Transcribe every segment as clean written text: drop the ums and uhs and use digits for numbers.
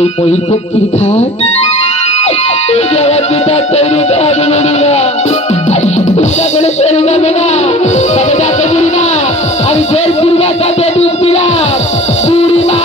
এই ময়ূরপক্ষীর ঘাট আমার পিতা তৈরি করা বুড়িমা, তুমি যখন সরে যাবে না তবে যাকে বুড়িমা আমি জোর পূর্বক কাছে ডুব দিলাম। বুড়িমা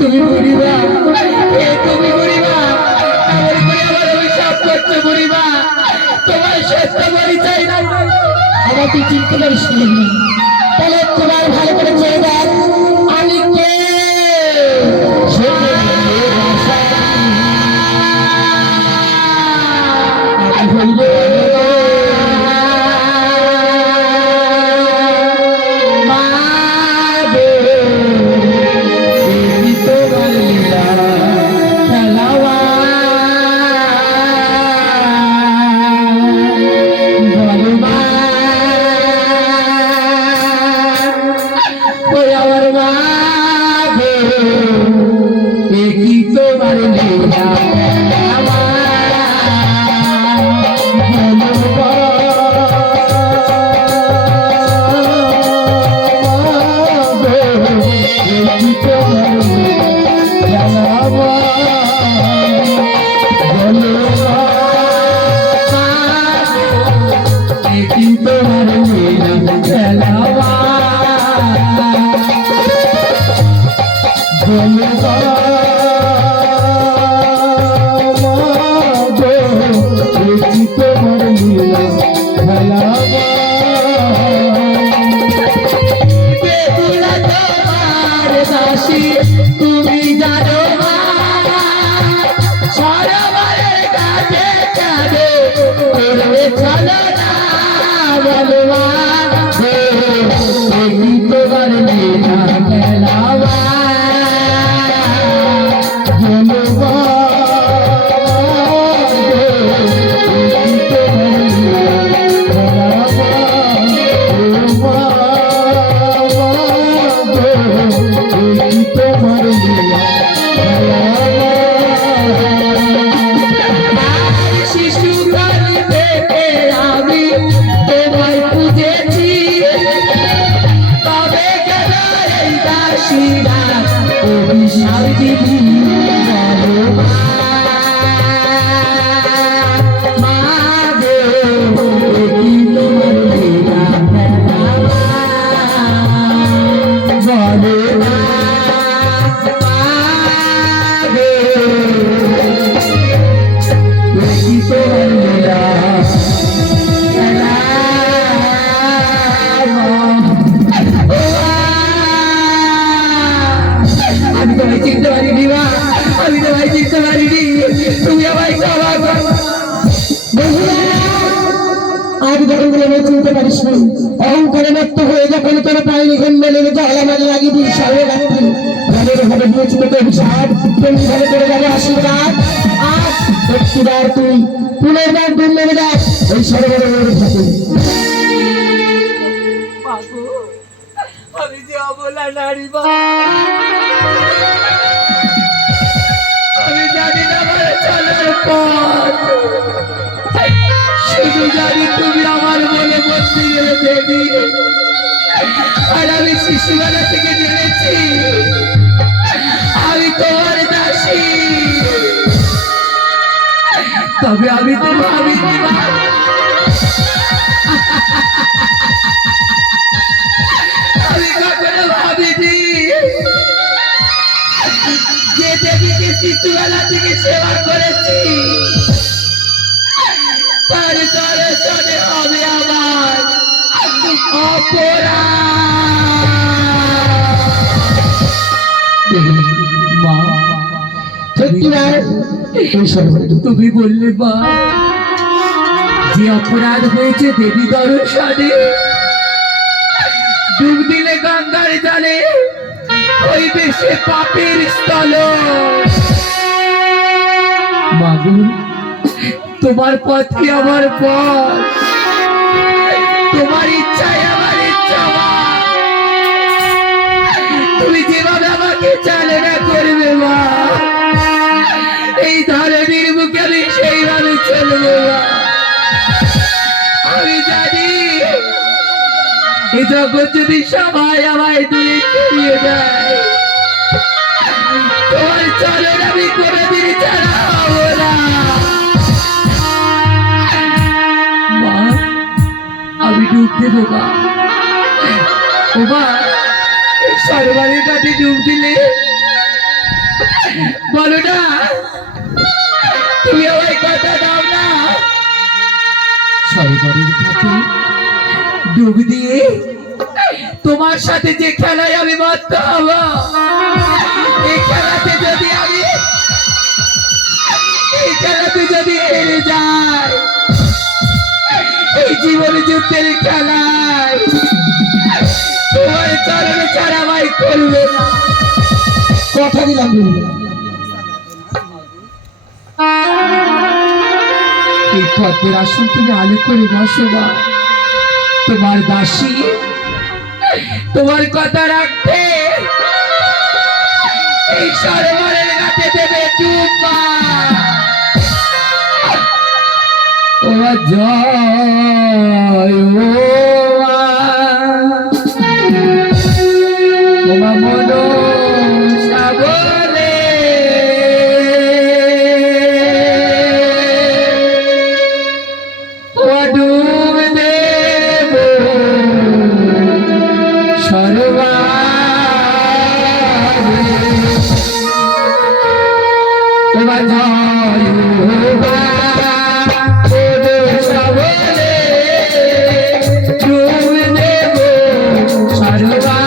তুমি বুড়িমা, তুমি বুড়িমা, আমার উপরে আমার অভিশাপ করছো বুড়িমা, তোমার সত্য পরিচয় না। আমাকে চিনতে পারিস তাহলে তোমার ভালো করে চেয়ে দেখ আমি কে। আমি বলবো বিশাল দিদি বলো মা গো কি তোমার লীলা বলো মা গো কি তোমার লীলা আমি তোমায় চিনতে পারিনি মা, আমি তোমায় চিনতে পারিনি, তুমি আমায় ক্ষমা করো। আজ ঘটনাগুলো আমি চিনতে পারিস নি, অহংকারে মত্ত হয়ে যখন তোর পায়ে নিঘন মেলে জ্বালামারি লাগিয়ে দিই সর্বরাত্রি ঘরে ঘরে দিয়েছিল তো অভিশাপ, তেমনি ঘরে করে যাবে আশীর্বাদ। আজ একটিবার তুই পুনর্বার ডুব মেরে দেখ ওই সরোবরের সাথে। আমি যে অবলা নারী মা, আমি জানি না আমার চলার পথ, শুধু জানি তুমি আমার মনে বসে গেলে দেবী। আর আমি শিশুবেলা থেকে জেনেছি আমি তোমার দাসী, তবে আমি তো ভাবিনি মা, আমি কখনো ভাবিনি যে দেবীকে শিশুবেলা থেকে সেবা করেছি তার দর্শনে হবে আমার অপরাধ। মা, তুমি বললে মা যে অপরাধ হয়েছে দেবী দর্শনে, ডুব দিলে গঙ্গার জলে হইবে সে পাপের স্থল। মাগো, তোমার পথই আমার পথ, তোমার ইচ্ছাই আমার ইচ্ছা মা, তুমি যেভাবে আমাকে চালনা করবে মা, এই ধরনের বুকে আমি সেইভাবে চলবো মা। আমি জানি এই জগৎ যদি সবাই আমায় দূরে সরিয়ে দেয়, তোমার চলন আমি কোনোদিন ছাড়া হবো না মা। আমি ডুব দেবো মা, ও মা, এই সরোবরের কাছে ডুব দিলে বলো না তুমি আমায় কথা দাও না, সরোবরের কাছে ডুব দিয়ে তোমার সাথে যে খেলায় আমি মত্ত হব, এই খেলাতে যদি হেরে যায়, এই জীবন যুদ্ধের খেলায় তোমার চরণ ছাড়া ভাই করবে না, কথা দিলাম। এই পদ্মের আসন তুমি আলো করে বসো মা, তোমার দাসী তোমার কথা রাখতে এই সরোবরের কাছে দেবে ডুব মা। ও জয় ও মা মনো সাগরে ও ডুব দেব সরোবরে, তোমার জয় সবলে ডুব দেব সরোবরে।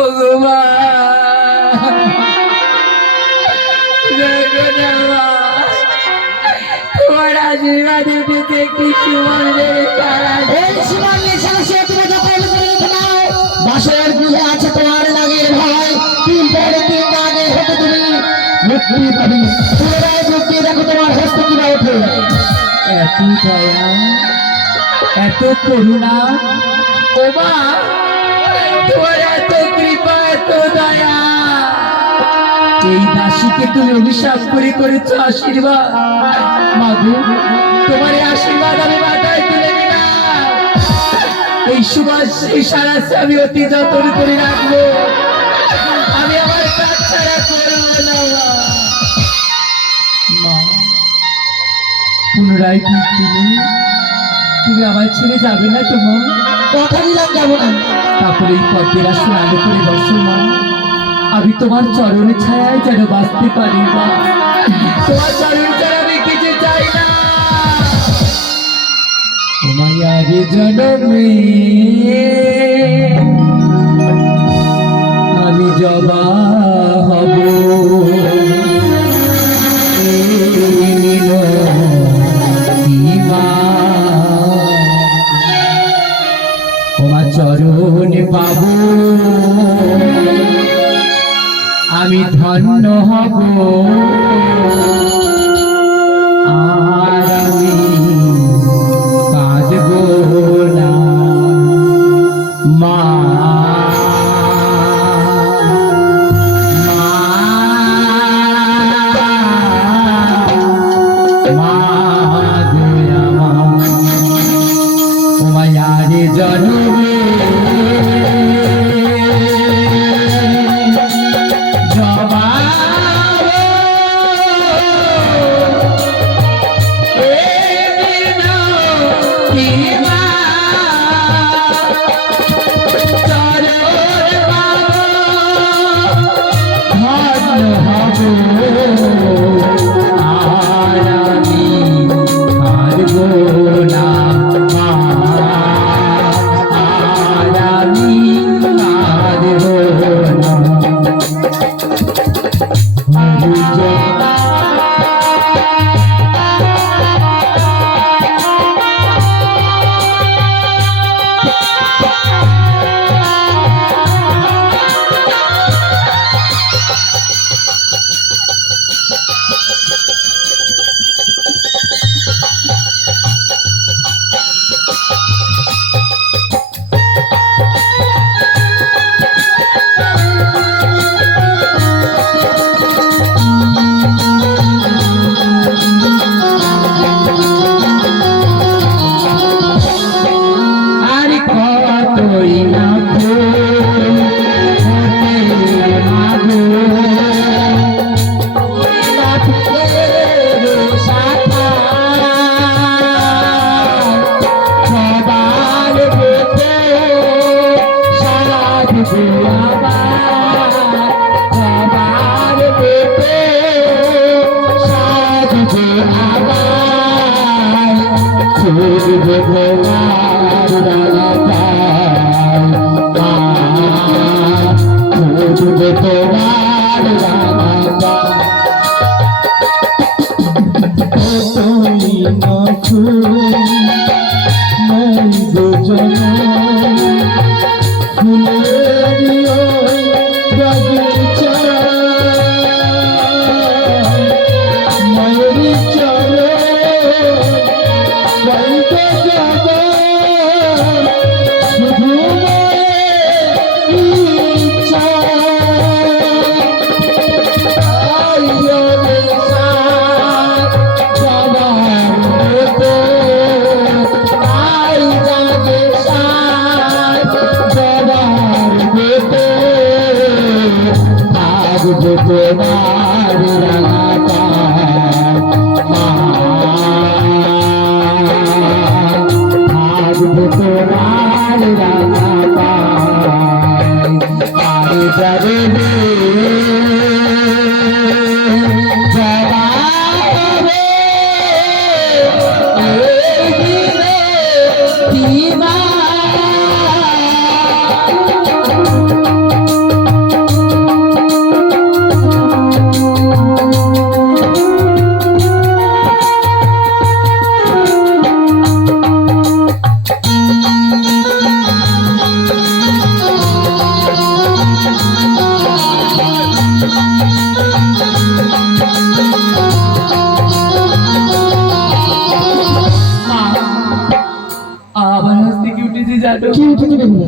ও গো মা, দেখো না মা, তোমার আশীর্বাদে পেতে একটি সুমন বেড়ে তারা এই সুমন নিঃশ্বাসে তুমি দখল করে রেখে নাও। বাসর গৃহে আছে তোমার নাগের ভাই, 3 পরে 3 নাগে হতে তুমি মুক্তি পাবি। পুনরায় মুক্তি দেখো তোমার হস্ত কিনা ওঠে। এত দয়া, এত করুণা, ও মা, তোমার এত কৃপা, এত দয়া। এই দাসীকে তুমি অভিশাপ করে করেছো আশীর্বাদ। মাগো, তোমার এই আশীর্বাদ আমি মাথায় তুলে নিলাম। এই সুবাস এই সারাসে আমি অতি যত্ন করে রাখবো। আমি আমার কাজ ছাড়া করবো না মা। পুনরায় তুমি আমার ছেড়ে যাবে না তো মা? কথা দিলাম যাবো না। তারপরে এই পদ্মের আসন আলো করে বসো মা। আমি তোমার চরণে ছায়ায় যেন বাঁচতে পারি মা। তোমার চরণ ছাড়া আমি কিছু চাই না। তোমার জনমে আমি জবা হব, তোমার চরণে পাবো আমি ধন্য হব। আর আমি কাঁদব না মা। জনমে জবা আমার হস্তে কি উঠেছে জানো? কি উঠেছে বেগুনি?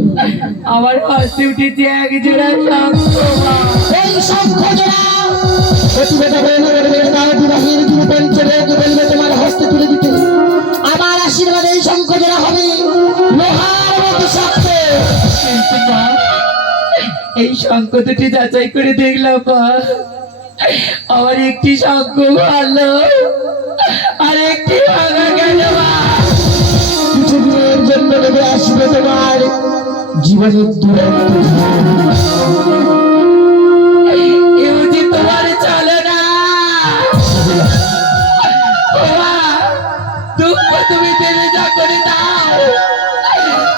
আমার হস্তে উঠেছে এক জোড়া শঙ্খ মা। এই শঙ্খ জোড়া প্রতিবেদা বলে বলবে তার বিবাহের দিন পঞ্চলোক বলবে তোমার হস্তে তুলে দিতে। আমার আশীর্বাদে এই শঙ্খ জোড়া হবে লোহার মতো শক্ত। কিন্তু মা, এই শঙ্খ দুটি যাচাই করে দেখলাম মা, আমার একটি শঙ্খ ভালো আর একটি ভাঙা গেল মা। কিছুদিনের জন্য নেমে আসবে তোমার জীবনের দুরন্ত কেউ যে তোমার চলে না ও মা, দুঃখ তুমি দেবে যা করে দাও,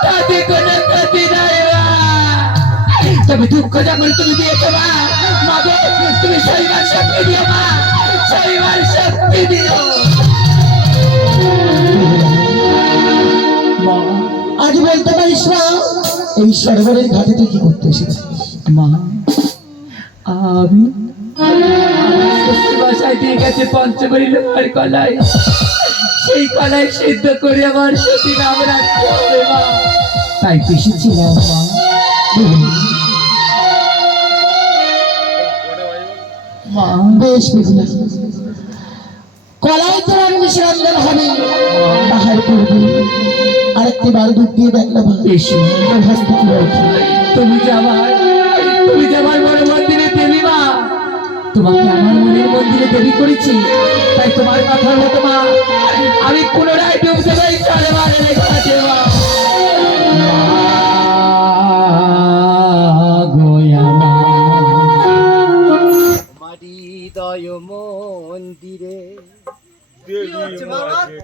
তাতে কোনো ক্ষতি নাই মা। তবে দুঃখ যখন তুমি দিয়েছো মা, মা গো, তুমি শৈবার শক্তি দিও মা, শৈবার শক্তি দিও মা। আজ বলতে পারিস না এই সরোবরের ঘাটে তুই কি করতে এসেছিস? মা, আমি আমার শ্বশুর বাসায় দিয়ে গেছে পঞ্চবরী লোহার কলাই, সেই কলাই সিদ্ধ করে আমার সতী নাম রাখতে হবে মা, তাই তো এসেছিলাম মা। মা, বেশ বেগুনা কলাই তো রান্না রন্ধন হবে তাহার পূর্বে আরেকটি বার দুধ দিয়ে দেখলাম এসো, তোর হস্তে কি রয়েছে। তুমি যে আমার বড় মন্দিরে দেবী মা, তোমাকে আমার মনের মন্দিরে দেবী করেছি, তাই তোমার কথার মতো মা আমি পুনরায় ডুব দেবে চলে মারে রেখা দেওয়া।